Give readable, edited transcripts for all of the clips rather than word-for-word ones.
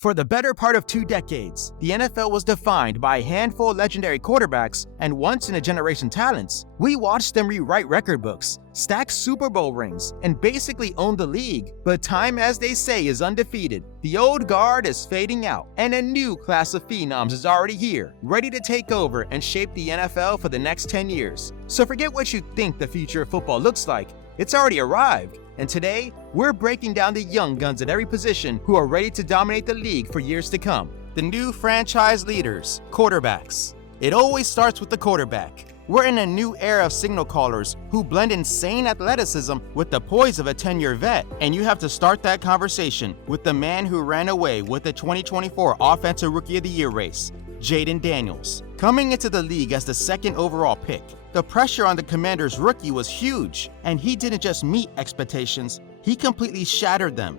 For the better part of 2 decades, the NFL was defined by a handful of legendary quarterbacks and once-in-a-generation talents. We watched them rewrite record books, stack Super Bowl rings, and basically own the league. But time, as they say, is undefeated. The old guard is fading out, and a new class of phenoms is already here, ready to take over and shape the NFL for the next 10 years. So forget what you think the future of football looks like. It's already arrived. And today, we're breaking down the young guns at every position who are ready to dominate the league for years to come. The new franchise leaders, quarterbacks. It always starts with the quarterback. We're in a new era of signal callers who blend insane athleticism with the poise of a 10-year vet. And you have to start that conversation with the man who ran away with the 2024 Offensive Rookie of the Year race, Jayden Daniels. Coming into the league as the 2nd overall pick, the pressure on the Commanders' rookie was huge, and he didn't just meet expectations, he completely shattered them.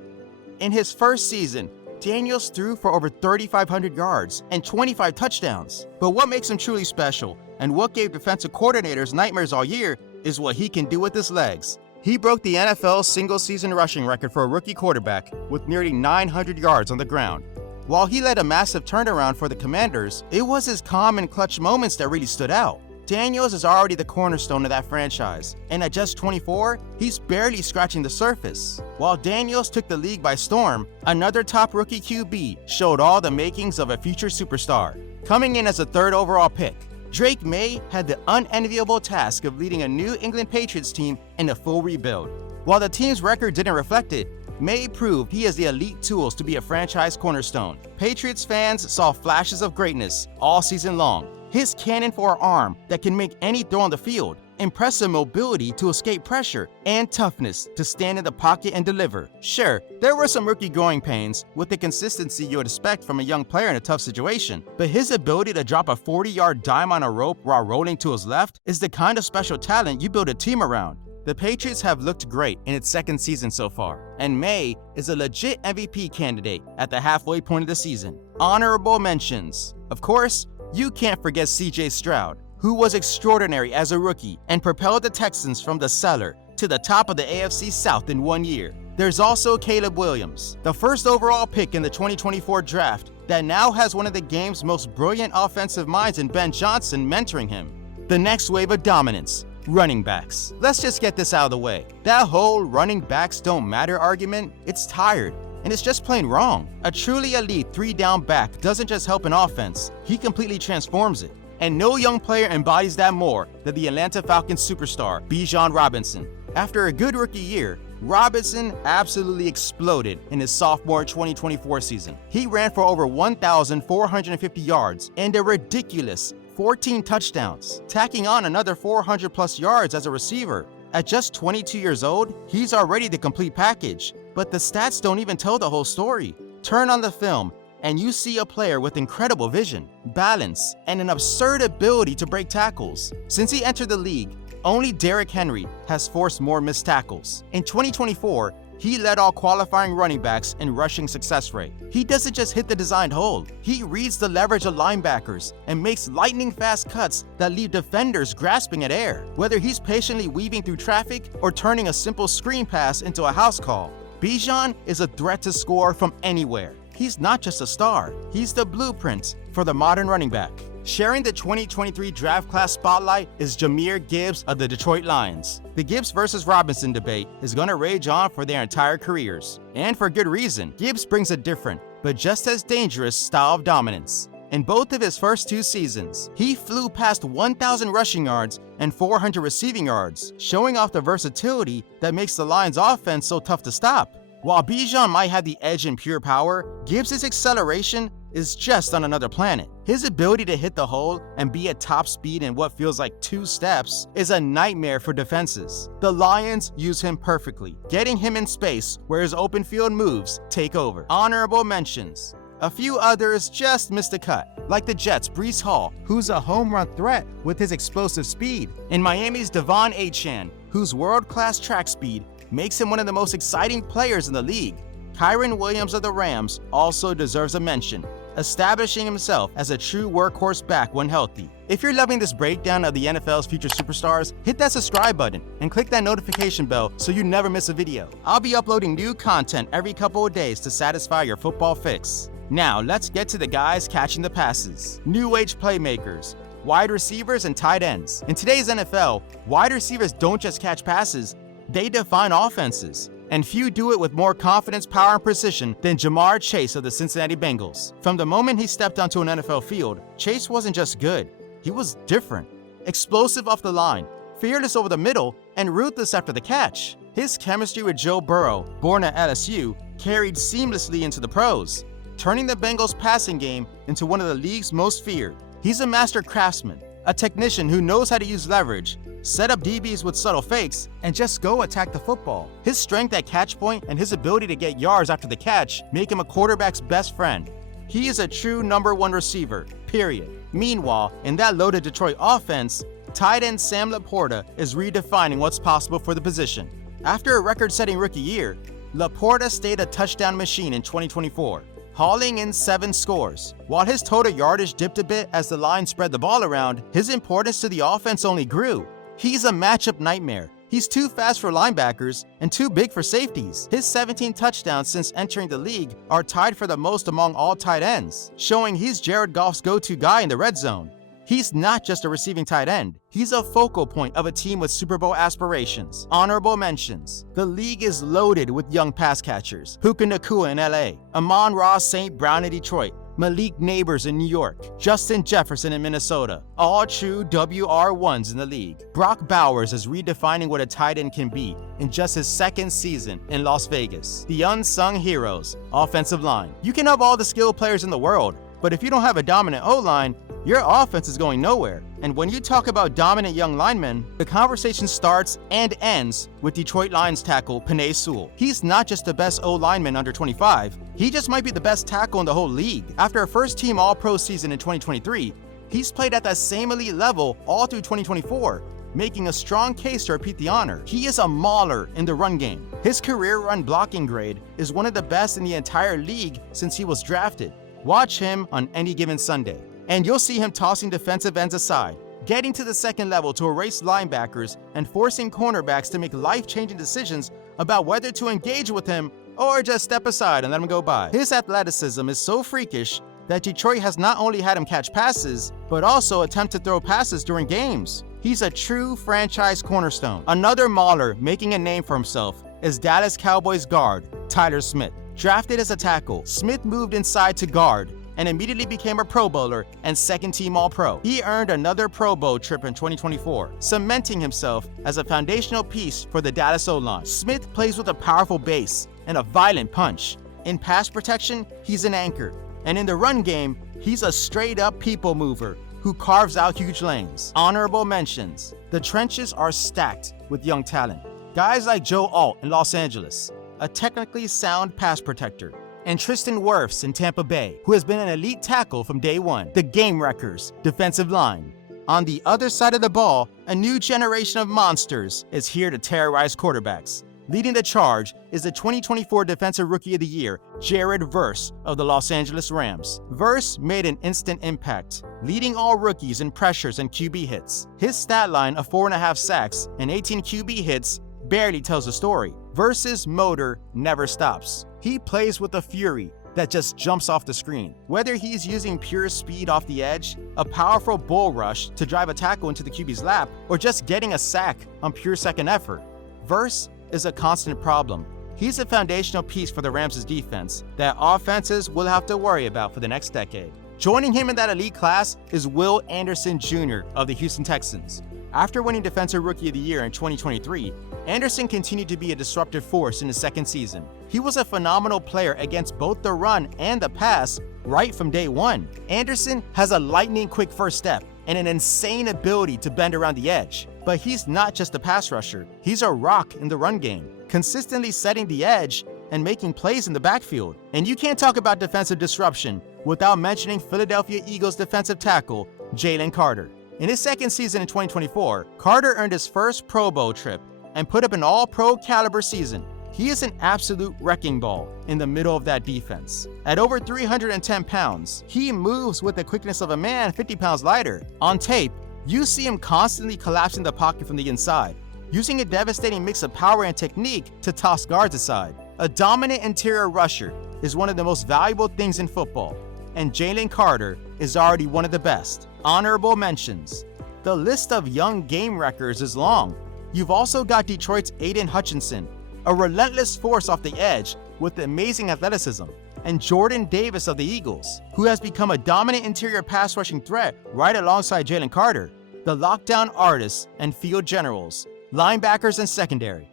In his first season, Daniels threw for over 3,500 yards and 25 touchdowns. But what makes him truly special, and what gave defensive coordinators nightmares all year, is what he can do with his legs. He broke the NFL's single-season rushing record for a rookie quarterback with nearly 900 yards on the ground. While he led a massive turnaround for the Commanders, it was his calm and clutch moments that really stood out. Daniels is already the cornerstone of that franchise, and at just 24, he's barely scratching the surface. While Daniels took the league by storm, another top rookie QB showed all the makings of a future superstar. Coming in as a 3rd overall pick, Drake May had the unenviable task of leading a New England Patriots team in a full rebuild. While the team's record didn't reflect it, May proved he has the elite tools to be a franchise cornerstone. Patriots fans saw flashes of greatness all season long. His cannon for an arm that can make any throw on the field, impressive mobility to escape pressure, and toughness to stand in the pocket and deliver. Sure, there were some rookie growing pains with the consistency you would expect from a young player in a tough situation, but his ability to drop a 40-yard dime on a rope while rolling to his left is the kind of special talent you build a team around. The Patriots have looked great in its 2nd season so far, and May is a legit MVP candidate at the halfway point of the season. Honorable mentions. Of course, you can't forget CJ Stroud, who was extraordinary as a rookie and propelled the Texans from the cellar to the top of the AFC South in 1 year. There's also Caleb Williams, the 1st overall pick in the 2024 draft that now has one of the game's most brilliant offensive minds in Ben Johnson mentoring him. The next wave of dominance, running backs. Let's just get this out of the way. That whole running backs don't matter argument, it's tired. And it's just plain wrong. A truly elite 3-down back doesn't just help an offense, he completely transforms it. And no young player embodies that more than the Atlanta Falcons superstar, Bijan Robinson. After a good rookie year, Robinson absolutely exploded in his sophomore 2024 season. He ran for over 1,450 yards and a ridiculous 14 touchdowns, tacking on another 400+ yards as a receiver. At just 22 years old, he's already the complete package. But the stats don't even tell the whole story. Turn on the film, and you see a player with incredible vision, balance, and an absurd ability to break tackles. Since he entered the league, only Derrick Henry has forced more missed tackles. In 2024, he led all qualifying running backs in rushing success rate. He doesn't just hit the designed hole, he reads the leverage of linebackers and makes lightning-fast cuts that leave defenders grasping at air, whether he's patiently weaving through traffic or turning a simple screen pass into a house call. Bijan is a threat to score from anywhere. He's not just a star, he's the blueprint for the modern running back. Sharing the 2023 draft class spotlight is Jahmyr Gibbs of the Detroit Lions. The Gibbs versus Robinson debate is going to rage on for their entire careers. And for good reason. Gibbs brings a different, but just as dangerous style of dominance. In both of his first 2 seasons, he flew past 1,000 rushing yards and 400 receiving yards, showing off the versatility that makes the Lions' offense so tough to stop. While Bijan might have the edge in pure power, Gibbs' acceleration is just on another planet. His ability to hit the hole and be at top speed in what feels like 2 steps is a nightmare for defenses. The Lions use him perfectly, getting him in space where his open field moves take over. Honorable mentions. A few others just missed a cut, like the Jets' Breece Hall, who's a home run threat with his explosive speed, and Miami's Devon Achane, whose world-class track speed makes him one of the most exciting players in the league. Kyren Williams of the Rams also deserves a mention, establishing himself as a true workhorse back when healthy. If you're loving this breakdown of the NFL's future superstars, hit that subscribe button and click that notification bell so you never miss a video. I'll be uploading new content every couple of days to satisfy your football fix. Now, let's get to the guys catching the passes. New age playmakers, wide receivers, and tight ends. In today's NFL, wide receivers don't just catch passes, they define offenses. And few do it with more confidence, power, and precision than Jamar Chase of the Cincinnati Bengals. From the moment he stepped onto an NFL field, Chase wasn't just good, he was different. Explosive off the line, fearless over the middle, and ruthless after the catch. His chemistry with Joe Burrow, born at LSU, carried seamlessly into the pros, turning the Bengals' passing game into one of the league's most feared. He's a master craftsman, a technician who knows how to use leverage, set up DBs with subtle fakes, and just go attack the football. His strength at catch point and his ability to get yards after the catch make him a quarterback's best friend. He is a true number one receiver, period. Meanwhile, in that loaded Detroit offense, tight end Sam Laporta is redefining what's possible for the position. After a record-setting rookie year, Laporta stayed a touchdown machine in 2024, hauling in 7 scores. While his total yardage dipped a bit as the line spread the ball around, his importance to the offense only grew. He's a matchup nightmare. He's too fast for linebackers and too big for safeties. His 17 touchdowns since entering the league are tied for the most among all tight ends, showing he's Jared Goff's go-to guy in the red zone. He's not just a receiving tight end, he's a focal point of a team with Super Bowl aspirations. Honorable mentions. The league is loaded with young pass catchers. Puka Nacua in LA, Amon-Ra St. Brown in Detroit, Malik Neighbors in New York, Justin Jefferson in Minnesota, all true WR1s in the league. Brock Bowers is redefining what a tight end can be in just his second season in Las Vegas. The unsung heroes, offensive line. You can have all the skilled players in the world, but if you don't have a dominant O-line, your offense is going nowhere. And when you talk about dominant young linemen, the conversation starts and ends with Detroit Lions tackle Penei Sewell. He's not just the best O-lineman under 25, he just might be the best tackle in the whole league. After a first-team All-Pro season in 2023, he's played at that same elite level all through 2024, making a strong case to repeat the honor. He is a mauler in the run game. His career run blocking grade is one of the best in the entire league since he was drafted. Watch him on any given Sunday, and you'll see him tossing defensive ends aside, getting to the second level to erase linebackers, and forcing cornerbacks to make life-changing decisions about whether to engage with him or just step aside and let him go by. His athleticism is so freakish that Detroit has not only had him catch passes, but also attempt to throw passes during games. He's a true franchise cornerstone. Another mauler making a name for himself is Dallas Cowboys guard Tyler Smith. Drafted as a tackle, Smith moved inside to guard and immediately became a Pro Bowler and second-team All-Pro. He earned another Pro Bowl trip in 2024, cementing himself as a foundational piece for the Dallas O-line. Smith plays with a powerful base and a violent punch. In pass protection, he's an anchor. And in the run game, he's a straight-up people mover who carves out huge lanes. Honorable mentions. The trenches are stacked with young talent. Guys like Joe Alt in Los Angeles, a technically sound pass protector, and Tristan Wirfs in Tampa Bay, who has been an elite tackle from day one. The Game Wreckers, defensive line. On the other side of the ball, a new generation of monsters is here to terrorize quarterbacks. Leading the charge is the 2024 Defensive Rookie of the Year, Jared Verse of the Los Angeles Rams. Verse made an instant impact, leading all rookies in pressures and QB hits. His stat line of 4.5 sacks and 18 QB hits barely tells the story. Verse's motor never stops. He plays with a fury that just jumps off the screen. Whether he's using pure speed off the edge, a powerful bull rush to drive a tackle into the QB's lap, or just getting a sack on pure second effort, Verse is a constant problem. He's a foundational piece for the Rams' defense that offenses will have to worry about for the next decade. Joining him in that elite class is Will Anderson Jr. of the Houston Texans. After winning Defensive Rookie of the Year in 2023, Anderson continued to be a disruptive force in his second season. He was a phenomenal player against both the run and the pass right from day one. Anderson has a lightning-quick first step and an insane ability to bend around the edge. But he's not just a pass rusher, he's a rock in the run game, consistently setting the edge and making plays in the backfield. And you can't talk about defensive disruption without mentioning Philadelphia Eagles defensive tackle Jalen Carter. In his second season in 2024, Carter earned his first Pro Bowl trip and put up an all-pro caliber season. He is an absolute wrecking ball in the middle of that defense. At over 310 pounds, he moves with the quickness of a man 50 pounds lighter. On tape, you see him constantly collapsing the pocket from the inside, using a devastating mix of power and technique to toss guards aside. A dominant interior rusher, is one of the most valuable things in football, and Jalen Carter is already one of the best. Honorable mentions. The list of young game wreckers is long. You've also got Detroit's Aiden Hutchinson, a relentless force off the edge with amazing athleticism, and Jordan Davis of the Eagles, who has become a dominant interior pass rushing threat right alongside Jalen Carter. The lockdown artists and field generals, linebackers and secondary.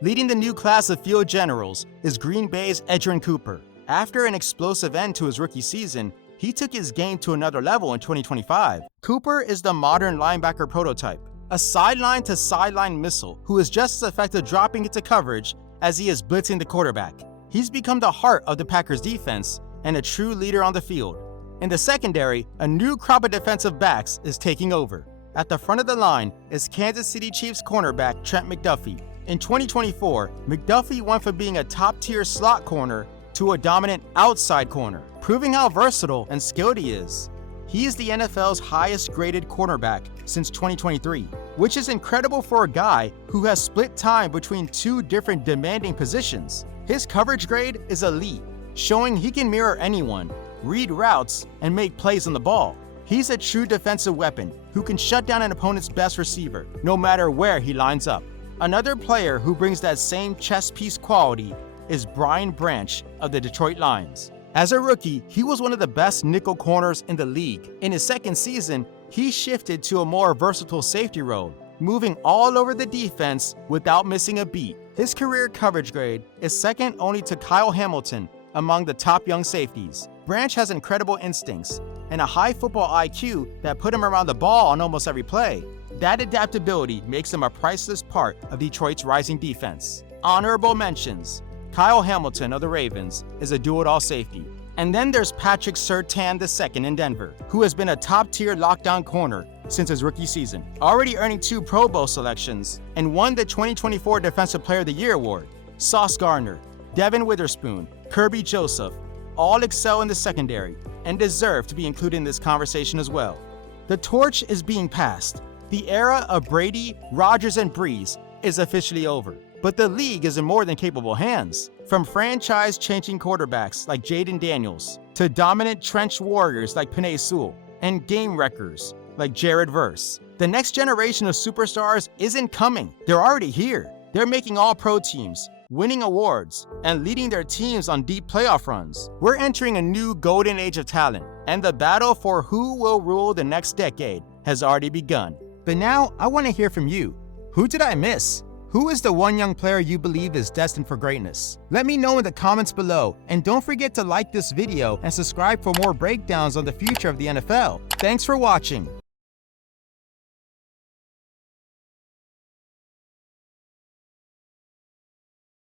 Leading the new class of field generals is Green Bay's Edgerrin Cooper. After an explosive end to his rookie season, he took his game to another level in 2025. Cooper is the modern linebacker prototype, a sideline-to-sideline missile who is just as effective dropping into coverage as he is blitzing the quarterback. He's become the heart of the Packers defense and a true leader on the field. In the secondary, a new crop of defensive backs is taking over. At the front of the line is Kansas City Chiefs cornerback Trent McDuffie. In 2024, McDuffie went from being a top-tier slot corner to a dominant outside corner, proving how versatile and skilled he is. He is the NFL's highest-graded cornerback since 2023, which is incredible for a guy who has split time between two different demanding positions. His coverage grade is elite, showing he can mirror anyone, read routes, and make plays on the ball. He's a true defensive weapon who can shut down an opponent's best receiver, no matter where he lines up. Another player who brings that same chess piece quality is Brian Branch of the Detroit Lions. As a rookie, he was one of the best nickel corners in the league. In his second season, he shifted to a more versatile safety role, moving all over the defense without missing a beat. His career coverage grade is second only to Kyle Hamilton among the top young safeties. Branch has incredible instincts and a high football IQ that put him around the ball on almost every play. That adaptability makes him a priceless part of Detroit's rising defense. Honorable mentions. Kyle Hamilton of the Ravens is a do-it-all safety. And then there's Patrick Surtain II in Denver, who has been a top-tier lockdown corner since his rookie season, already earning 2 Pro Bowl selections and won the 2024 Defensive Player of the Year award. Sauce Gardner, Devin Witherspoon, Kirby Joseph, all excel in the secondary and deserve to be included in this conversation as well. The torch is being passed. The era of Brady, Rodgers, and Breeze is officially over. But the league is in more than capable hands. From franchise-changing quarterbacks like Jaden Daniels to dominant trench warriors like Penei Sewell and game wreckers like Jared Verse, the next generation of superstars isn't coming. They're already here. They're making all-pro teams, winning awards, and leading their teams on deep playoff runs. We're entering a new golden age of talent, and the battle for who will rule the next decade has already begun. But now, I want to hear from you. Who did I miss? Who is the one young player you believe is destined for greatness? Let me know in the comments below, and don't forget to like this video and subscribe for more breakdowns on the future of the NFL. Thanks for watching.